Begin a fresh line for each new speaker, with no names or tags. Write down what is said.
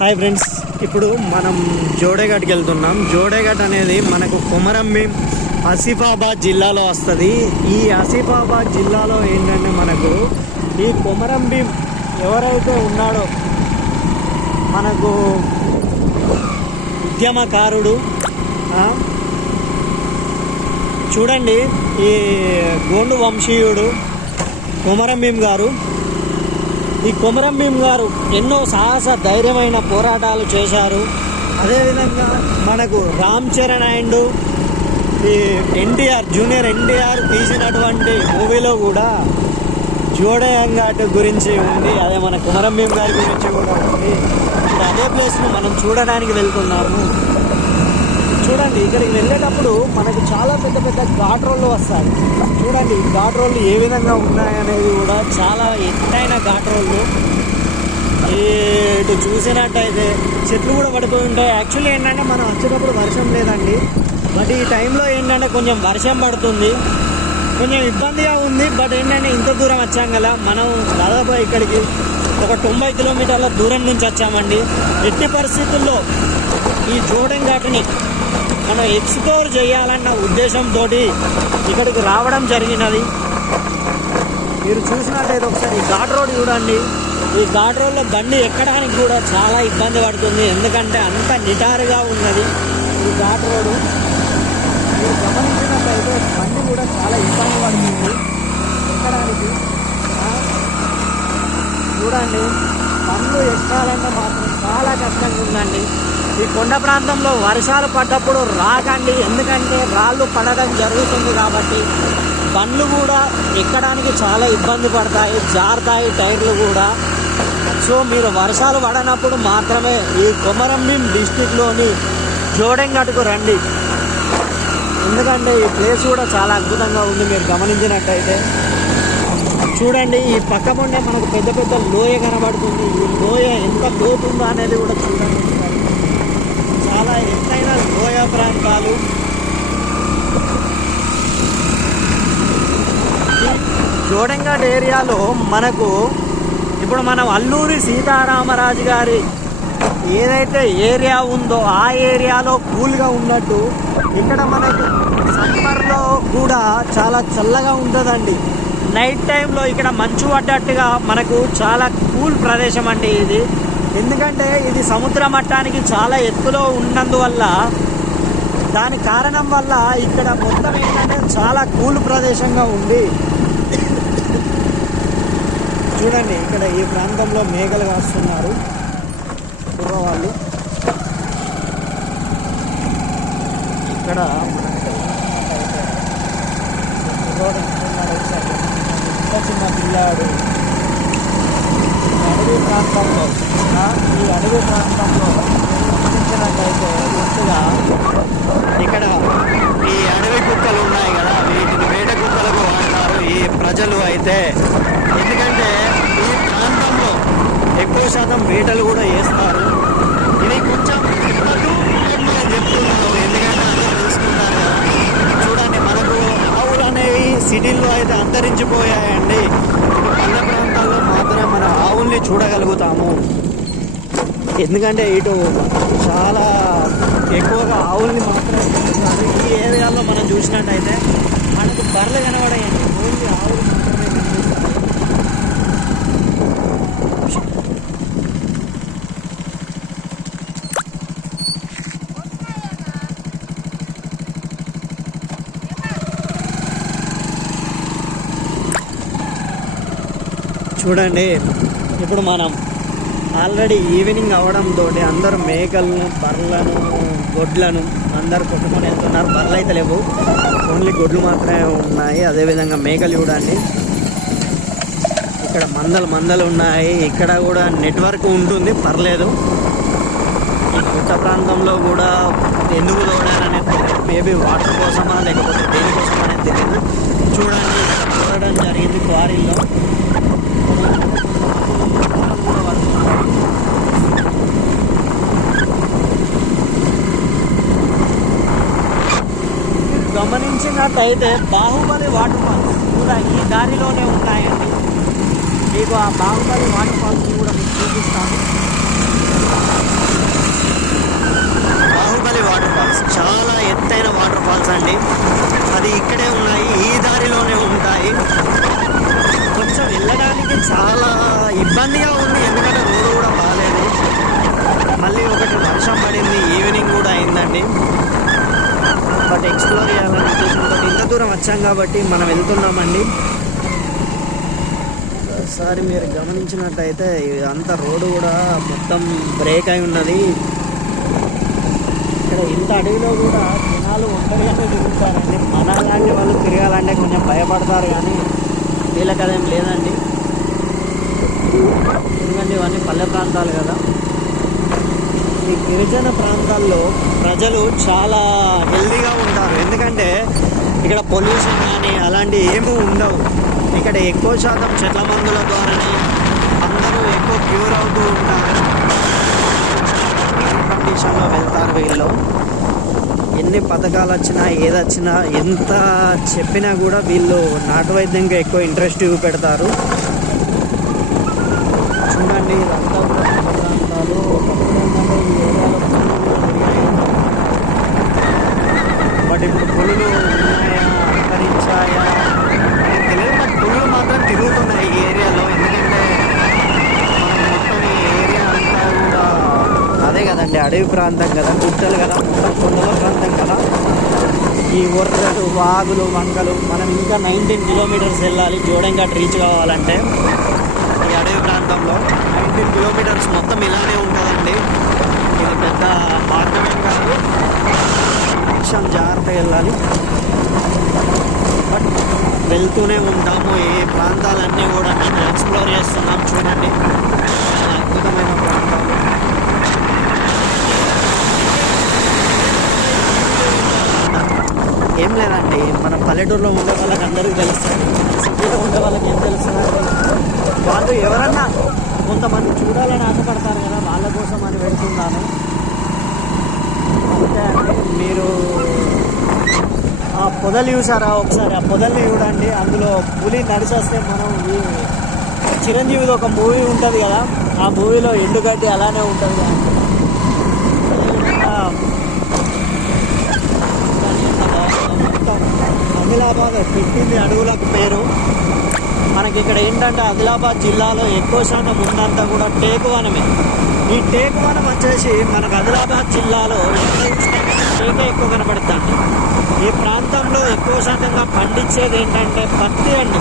Hi friends ఇప్పుడు మనం జోడేఘాట్కి వెళ్తున్నాం. జోడేఘాట్ అనేది మనకు కొమరంభీం ఆసిఫాబాద్ జిల్లాలో వస్తుంది. ఈ ఆసిఫాబాద్ జిల్లాలో ఏంటంటే మనకు ఈ కొమరంభీం ఎవరైతే ఉన్నాడో మనకు ఉద్యమకారుడు చూడండి ఈ గోండు వంశీయుడు కొమరంభీం గారు. ఈ కొమరం భీమ్ గారు ఎన్నో సాహస ధైర్యమైన పోరాటాలు చేశారు. అదేవిధంగా మనకు రామ్ చరణ్ అండ్ ఈ ఎన్టీఆర్ జూనియర్ ఎన్టీఆర్ తీసినటువంటి మూవీలో కూడా జోడయంఘాట్ గురించి ఉంది. అదే మన కుమరం భీమ్ గారి గురించి కూడా ఉంది. ఇప్పుడు అదే ప్లేస్ను మనం చూడడానికి వెళ్తున్నాము. చూడండి ఇక్కడికి వెళ్ళేటప్పుడు మనకు చాలా పెద్ద పెద్ద ఘాట్ రోడ్లు వస్తాయి. చూడండి ఘాట్ రోడ్లు ఏ విధంగా ఉన్నాయనేది కూడా చాలా ఎత్తైన ఘాట్ రోడ్లు ఇటు చూసినట్టయితే చెట్లు కూడా పడిపోయి ఉంటాయి. యాక్చువల్లీ ఏంటంటే మనం వచ్చేటప్పుడు వర్షం లేదండి. బట్ ఈ టైంలో ఏంటంటే కొంచెం వర్షం పడుతుంది. కొంచెం ఇబ్బందిగా ఉంది. బట్ ఏంటంటే ఇంత దూరం వచ్చాం కదా మనం దాదాపు ఇక్కడికి ఒక తొంభై కిలోమీటర్ల దూరం నుంచి వచ్చామండి. ఎట్టి పరిస్థితుల్లో ఈ జోడెన్ ఘాట్ని మనం ఎక్స్ప్లోర్ చేయాలన్న ఉద్దేశంతో ఇక్కడికి రావడం జరిగినది. మీరు చూసినట్లయితే ఒకసారి ఈ ఘాట్ రోడ్ చూడండి. ఈ ఘాట్ రోడ్లో బండి ఎక్కడానికి కూడా చాలా ఇబ్బంది పడుతుంది. ఎందుకంటే అంత నిటారుగా ఉన్నది ఈ ఘాట్ రోడ్డు. మీరు గమనించినట్లయితే బండి కూడా చాలా ఇబ్బంది పడుతుంది. ఎక్కడానికి? చూడండి. బండ్లు ఎక్కాలంటే మాత్రం చాలా కష్టంగా ఉందండి. ఈ కొండ ప్రాంతంలో వర్షాలు పడ్డప్పుడు రాకండి. ఎందుకంటే రాళ్ళు పడడం జరుగుతుంది కాబట్టి బండ్లు కూడా ఎక్కడానికి చాలా ఇబ్బంది పడతాయి. జారుతాయి టైర్లు కూడా. సో మీరు వర్షాలు పడనప్పుడు మాత్రమే ఈ కొమరంభీం డిస్టిక్లోని జోడెంగట్టుకు రండి. ఎందుకంటే ఈ ప్లేస్ కూడా చాలా అద్భుతంగా ఉంది మీరు గమనించినట్టయితే. చూడండి ఈ పక్క పొండే మనకు పెద్ద పెద్ద లోయ కనబడుతుంది. ఈ లోయ ఎంత లోతుందో అనేది కూడా చూడండి. చాలా ఎత్తైన లోయ ప్రాంతాలు. జోడంఘాట్ ఏరియాలో మనకు ఇప్పుడు మనం అల్లూరి సీతారామరాజు గారి ఏదైతే ఏరియా ఉందో ఆ ఏరియాలో కూల్గా ఉన్నట్టు ఇక్కడ మనకు సమ్మర్లో కూడా చాలా చల్లగా ఉంటుందండి నైట్ టైంలో ఇక్కడ మంచు పడ్డట్టుగా మనకు చాలా కూల్ ప్రదేశం అండి ఇది. ఎందుకంటే ఇది సముద్ర మట్టానికి చాలా ఎత్తులో ఉన్నందువల్ల దాని కారణం వల్ల ఇక్కడ మొత్తం ఏంటంటే చాలా కూల్ ప్రదేశంగా ఉంది. చూడండి ఇక్కడ ఈ ప్రాంతంలో మేఘలు కాస్తున్నారు. కుర్రవాళ్ళు ఇక్కడ చిన్న చిన్న పిల్లాడు అడవి ప్రాంతంలో ఈ అడవి ప్రాంతంలో గమనించినట్లయితే ముందుగా ఇక్కడ ఈ అడవి కుక్కలు ఉన్నాయి కదా వీటిని వేట కుక్కలకు వాడతారు ఈ ప్రజలు అయితే. ఎందుకంటే ఈ ప్రాంతంలో ఎక్కువ శాతం వేటలు కూడా వేస్తారు. ఇది కొంచెం ఇబ్బంది అని చెప్తున్నాను ఎందుకంటే అందరూ తెలుసుకుంటారు కదా. చూడండి మనకు ఆవులు అనేవి సిటీల్లో అయితే అంతరించిపోయాయండి. పల్లె ఆవుల్ని చూడగలుగుతాము. ఎందుకంటే ఇటు చాలా ఎక్కువగా ఆవుల్ని మాత్రమే ఈ ఏరియాలో మనం చూసినట్టయితే మనకు బర్రెలు కనబడాయండి. ఓన్లీ ఆవులు మాత్రమే కనిపిస్తాయి చూడండి. ఇప్పుడు మనం ఆల్రెడీ ఈవినింగ్ అవడంతో అందరూ మేకలను బర్రలను గొడ్లను అందరు కొట్టుకొని వెళ్తున్నారు. బర్రెలు అయితే లేవు. ఓన్లీ గొడ్లు మాత్రమే ఉన్నాయి. అదేవిధంగా మేకలు చూడండి. ఇక్కడ మందలు మందలు ఉన్నాయి. ఇక్కడ కూడా నెట్వర్క్ ఉంటుంది. పర్లేదు. ఈ కొత్త ప్రాంతంలో కూడా ఎందుకు తోడారనేది తెలియదు. మేబీ వాటర్ కోసమా లేకపోతే దేనికోసమా అనేది తెలియదు. చూడండి చూడడం జరిగింది క్వారీలో. గమనించినట్టయితే బాహుబలి వాటర్ ఫాల్స్ కూడా ఈ దారిలోనే ఉన్నాయండి. మీకు ఆ బాహుబలి వాటర్ ఫాల్స్ కూడా మీకు చూపిస్తాను.
బాహుబలి వాటర్ ఫాల్స్ చాలా ఎత్తైన వాటర్ ఫాల్స్ అండి. అది ఇక్కడే ఉన్నాయి ఈ దారిలోనే ఉంటాయి. చాలా ఇబ్బందిగా ఉంది ఎందుకంటే రోడ్డు కూడా బాగాలేదు మళ్ళీ ఒకటి వర్షం పడింది ఈవినింగ్ కూడా అయిందండి. బట్ ఎక్స్ప్లోర్ చేయాలని ఉద్దేశంతో ఇంత దూరం వచ్చాం కాబట్టి మనం వెళ్తున్నామండి. ఒకసారి మీరు గమనించినట్టయితే అంత రోడ్డు కూడా మొత్తం బ్రేక్ అయి ఉన్నది. ఇక్కడ ఇంత అడవిలో కూడా జనాలు ఒంటరిగానే తిరుగుతారండి. మన లాంటి వాళ్ళు తిరగాలంటే కొంచెం భయపడతారు కానీ వీళ్ళకదేం లేదండి. ఎందుకంటే ఇవన్నీ పల్లె ప్రాంతాలు కదా. ఈ గిరిజన ప్రాంతాల్లో ప్రజలు చాలా హెల్దీగా ఉంటారు. ఎందుకంటే ఇక్కడ పొల్యూషన్ కానీ అలాంటివి ఏమీ ఉండవు. ఇక్కడ ఎక్కువ శాతం చెట్ల మందుల ద్వారానే అందరూ ఎక్కువ క్యూర్ అవుతూ ఉంటారు. కండిషన్లో వెళ్తారు వీళ్ళు. ఎన్ని పథకాలు వచ్చినా ఏదొచ్చినా ఎంత చెప్పినా కూడా వీళ్ళు నాటు వైద్యంగా ఎక్కువ ఇంట్రెస్ట్ పెడతారు. చూడండి ఇదంతా కూడా ప్రాంతాలు ఒకప్పుడు ఏంటంటే ఈ ఏరియాలో బట్ ఇప్పుడు పులులు ఉన్నాయా అంతరించాయా తెలియదు. బట్ పులులు మాత్రం తిరుగుతున్నాయి ఈ ఏరియాలో. ఎందుకంటే మొత్తం ఈ ఏరియా అంతా కూడా అదే కదండి అడవి ప్రాంతం కదా గుట్టలు కదా మొత్తం కొండల ప్రాంతం కదా. ఈ ఒర్రలు వాగులు వంకలు మనం ఇంకా నైన్టీన్ కిలోమీటర్స్ వెళ్ళాలి. జోడంగా రీచ్ కావాలంటే ప్రాంతంలో. నైన్టీన్ కిలోమీటర్స్ మొత్తం ఇలానే ఉంటుందండి. ఇది పెద్ద మార్గమే కాదు. కొంచెం జాగ్రత్తగా వెళ్ళాలి. బట్ వెళ్తూనే ఉంటాము. ఈ ప్రాంతాలన్నీ కూడా మేము ఎక్స్ప్లోర్ చేస్తున్నాం చూడండి. చాలా అద్భుతమైన ప్రాంతాలు. ఏం లేదండి. మన పల్లెటూరులో ఉండే వాళ్ళకి అందరికీ తెలుస్తుంది సిటీలో ఉండే వాళ్ళకి ఏం తెలుస్తుంది? వాళ్ళు ఎవరన్నా కొంతమంది చూడాలని ఆశపడతారు కదా వాళ్ళ కోసం అని వెళ్తున్నాను. అంతే మీరు ఆ పొదలు చూసారా ఒకసారి? ఆ పొదల్ని చూడండి. అందులో పులి నడిచేస్తే మనం ఈ చిరంజీవిది ఒక మూవీ ఉంటుంది కదా ఆ మూవీలో ఎండుగడ్డి అలానే ఉంటుంది కదా. మొత్తం పెట్టింది అడవులకు పేరు. మనకి ఇక్కడ ఏంటంటే ఆదిలాబాద్ జిల్లాలో ఎక్కువ శాతం ఉన్నంత కూడా టేకు వనమే. ఈ టేకు వనం వచ్చేసి మనకు ఆదిలాబాద్ జిల్లాలో టేకే ఎక్కువ కనపడుతుంది ఈ ప్రాంతంలో ఎక్కువ శాతంగా పండించేది ఏంటంటే పత్తి అండి.